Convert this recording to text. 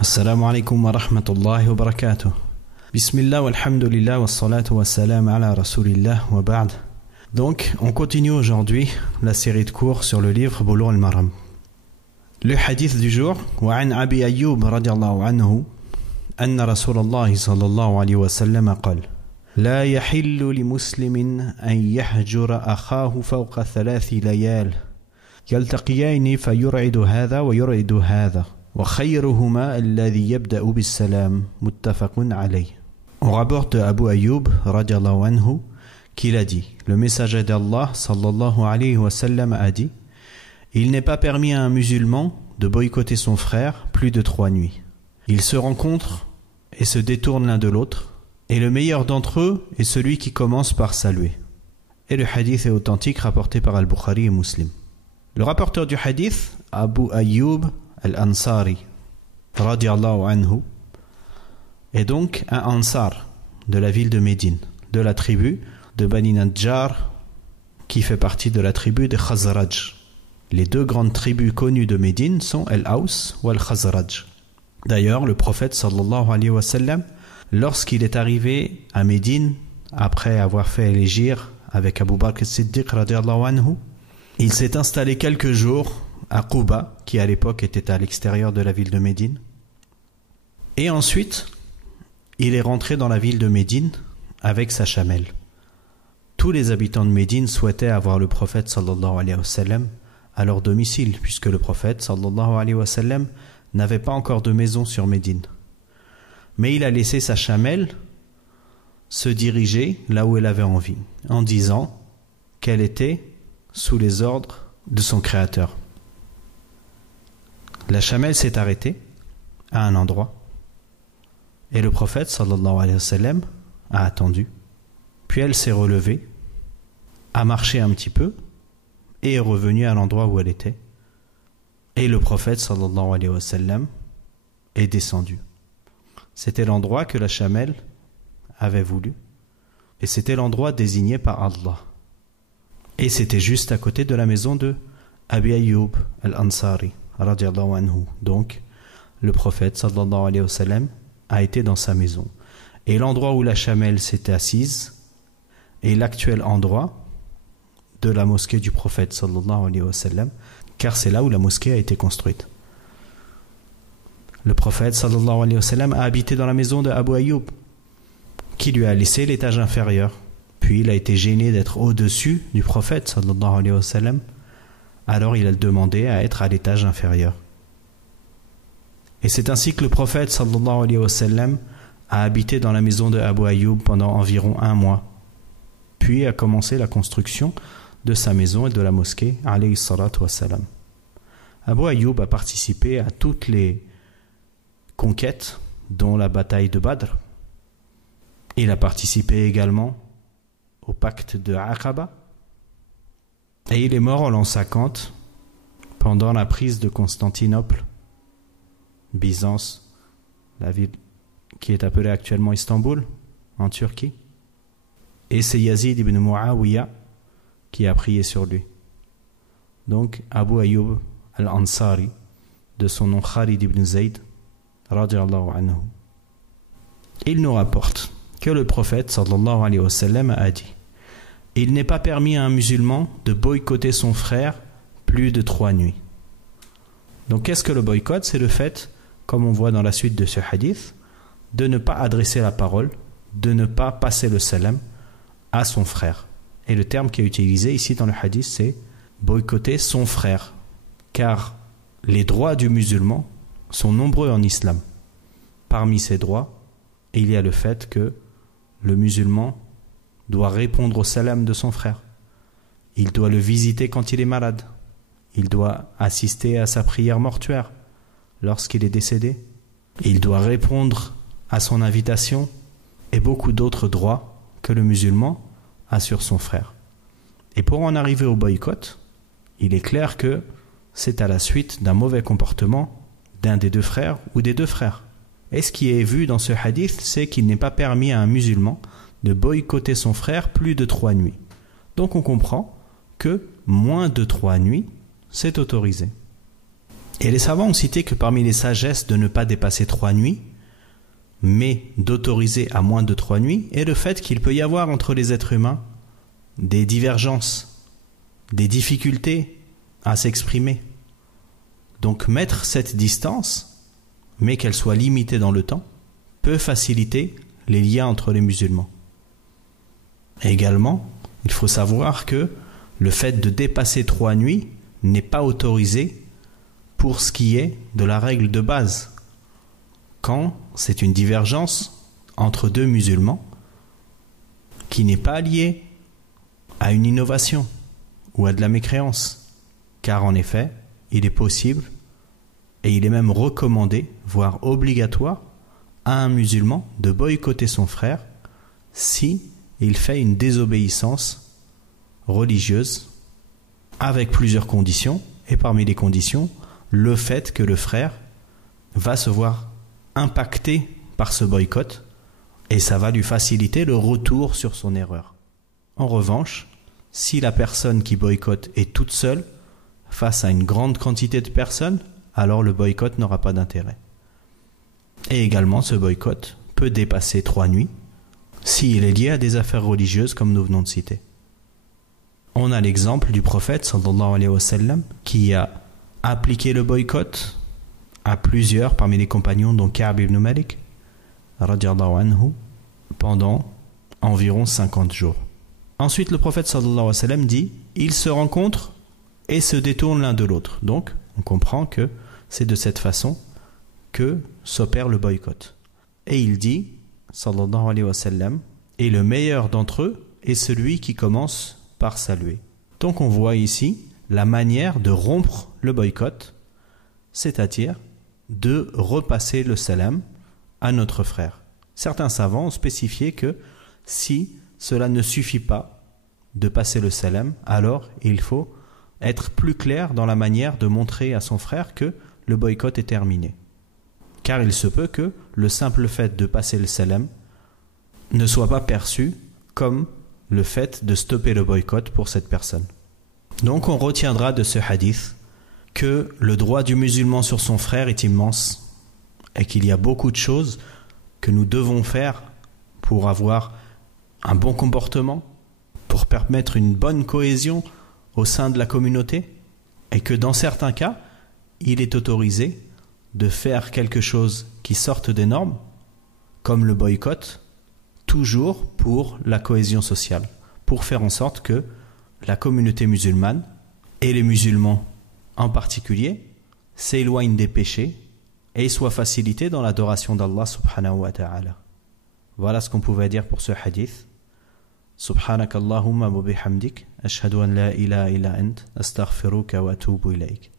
Assalamu alaikum wa rahmatullahi wa barakatuh. Bismillah walhamdulillah wa salatu wa salam ala rasulillah wa ba'd. Donc, on continue aujourd'hui la série de cours sur le livre Bulugh al-Maram. Le hadith du jour, وعن أبي أيوب رضي الله عنه أن رسول الله صلى الله عليه وسلم قال لا يحل لمسلم أن يحجر أخاه فوق 3 ليال يلتقيان فيرعد هذا ويرعد هذا وخيرهما الذي يبدأ بالسلام متفق عليه. On rapporte de Abu Ayyub radiallahu anhu qu'il a dit, le messager d'Allah sallallahu alayhi wa sallam a dit, il n'est pas permis à un musulman de boycotter son frère plus de 3 nuits. Ils se rencontrent et se détournent l'un de l'autre, et le meilleur d'entre eux est celui qui commence par saluer. Et le hadith est authentique rapporté par Al-Bukhari et Muslim. Le rapporteur du hadith, Abu Ayyub al-Ansari radiallahu anhu, est donc un Ansar de la ville de Médine, de la tribu de Bani Najjar, qui fait partie de la tribu de Khazraj. Les deux grandes tribus connues de Médine sont Al-Aws ou Al-Khazraj. D'ailleurs, le prophète sallallahu alayhi wa sallam, lorsqu'il est arrivé à Médine, après avoir fait l'hégire avec Abu Bakr as-Siddiq radiallahu anhu, il s'est installé quelques jours à Quba, qui à l'époque était à l'extérieur de la ville de Médine. Et ensuite, il est rentré dans la ville de Médine avec sa chamelle. Tous les habitants de Médine souhaitaient avoir le prophète sallallahu alayhi wa sallam à leur domicile, puisque le prophète sallallahu alayhi wa sallam n'avait pas encore de maison sur Médine. Mais il a laissé sa chamelle se diriger là où elle avait envie, en disant qu'elle était sous les ordres de son créateur. La chamelle s'est arrêtée à un endroit et le prophète sallallahu alayhi wa sallam a attendu. Puis elle s'est relevée, a marché un petit peu et est revenue à l'endroit où elle était. Et le prophète sallallahu alayhi wa sallam est descendu. C'était l'endroit que la chamelle avait voulu et c'était l'endroit désigné par Allah. Et c'était juste à côté de la maison de Abi Ayyub al-Ansari radiallahu anhu. Donc, le prophète sallallahu alayhi wa sallam a été dans sa maison. Et l'endroit où la chamelle s'était assise est l'actuel endroit de la mosquée du prophète sallallahu alayhi wa sallam, car c'est là où la mosquée a été construite. Le prophète sallallahu alayhi wa sallam a habité dans la maison de Abu Ayyub, qui lui a laissé l'étage inférieur. Puis il a été gêné d'être au-dessus du prophète sallallahu alayhi wa sallam. Alors il a demandé à être à l'étage inférieur. Et c'est ainsi que le prophète sallallahu alayhi wa sallam a habité dans la maison de Abu Ayyub pendant environ 1 mois. Puis a commencé la construction de sa maison et de la mosquée alayhi salatu wa salam. Abu Ayyub a participé à toutes les conquêtes, dont la bataille de Badr. Il a participé également au pacte de Aqaba. Et il est mort en l'an 50 pendant la prise de Constantinople, Byzance, la ville qui est appelée actuellement Istanbul, en Turquie. Et c'est Yazid ibn Muawiyah qui a prié sur lui. Donc Abu Ayyub al-Ansari, de son nom Khalid ibn Zayd, radiallahu anhu. Il nous rapporte que le prophète sallallahu alayhi wa sallam a dit: il n'est pas permis à un musulman de boycotter son frère plus de 3 nuits. Donc qu'est-ce que le boycott? C'est le fait, comme on voit dans la suite de ce hadith, de ne pas adresser la parole, de ne pas passer le salam à son frère. Et le terme qui est utilisé ici dans le hadith, c'est boycotter son frère. Car les droits du musulman sont nombreux en islam. Parmi ces droits, il y a le fait que le musulman doit répondre au salam de son frère. Il doit le visiter quand il est malade. Il doit assister à sa prière mortuaire lorsqu'il est décédé. Il doit répondre à son invitation et beaucoup d'autres droits que le musulman a sur son frère. Et pour en arriver au boycott, il est clair que c'est à la suite d'un mauvais comportement d'un des 2 frères ou des 2 frères. Et ce qui est vu dans ce hadith, c'est qu'il n'est pas permis à un musulman de boycotter son frère plus de 3 nuits. Donc on comprend que moins de 3 nuits, c'est autorisé. Et les savants ont cité que parmi les sagesses de ne pas dépasser 3 nuits, mais d'autoriser à moins de 3 nuits, est le fait qu'il peut y avoir entre les êtres humains des divergences, des difficultés à s'exprimer. Donc mettre cette distance, mais qu'elle soit limitée dans le temps, peut faciliter les liens entre les musulmans. Et également, il faut savoir que le fait de dépasser 3 nuits n'est pas autorisé pour ce qui est de la règle de base. Quand c'est une divergence entre 2 musulmans qui n'est pas liée à une innovation ou à de la mécréance. Car en effet, il est possible et il est même recommandé, voire obligatoire, à un musulman de boycotter son frère si il fait une désobéissance religieuse avec plusieurs conditions, et parmi les conditions, le fait que le frère va se voir impacté par ce boycott et ça va lui faciliter le retour sur son erreur. En revanche, si la personne qui boycotte est toute seule face à une grande quantité de personnes, alors le boycott n'aura pas d'intérêt. Et également, ce boycott peut dépasser 3 nuits s'il est lié à des affaires religieuses comme nous venons de citer. On a l'exemple du prophète sallallahu alayhi wa sallam qui a appliqué le boycott à plusieurs parmi les compagnons, dont Ka'b ibn Malik radiyallahu anhu, pendant environ 50 jours. Ensuite, le prophète sallallahu alayhi wa sallam dit « Ils se rencontrent et se détournent l'un de l'autre ». Donc, on comprend que c'est de cette façon que s'opère le boycott. Et il dit, sallallahu alayhi wa sallam, « Et le meilleur d'entre eux est celui qui commence par saluer ». Donc, on voit ici la manière de rompre le boycott, c'est-à-dire de repasser le salam à notre frère. Certains savants ont spécifié que si cela ne suffit pas de passer le salam, alors il faut être plus clair dans la manière de montrer à son frère que le boycott est terminé. Car il se peut que le simple fait de passer le salam ne soit pas perçu comme le fait de stopper le boycott pour cette personne. Donc on retiendra de ce hadith que le droit du musulman sur son frère est immense et qu'il y a beaucoup de choses que nous devons faire pour avoir un bon comportement, pour permettre une bonne cohésion au sein de la communauté, et que dans certains cas, il est autorisé de faire quelque chose qui sorte des normes, comme le boycott, toujours pour la cohésion sociale, pour faire en sorte que la communauté musulmane, et les musulmans en particulier, s'éloignent des péchés et soient facilités dans l'adoration d'Allah subhanahu wa ta'ala. Voilà ce qu'on pouvait dire pour ce hadith. Subhanakallahumma wa bihamdik, ashhadu an la ilaha illa ant, astaghfiruka wa atubu ilayk.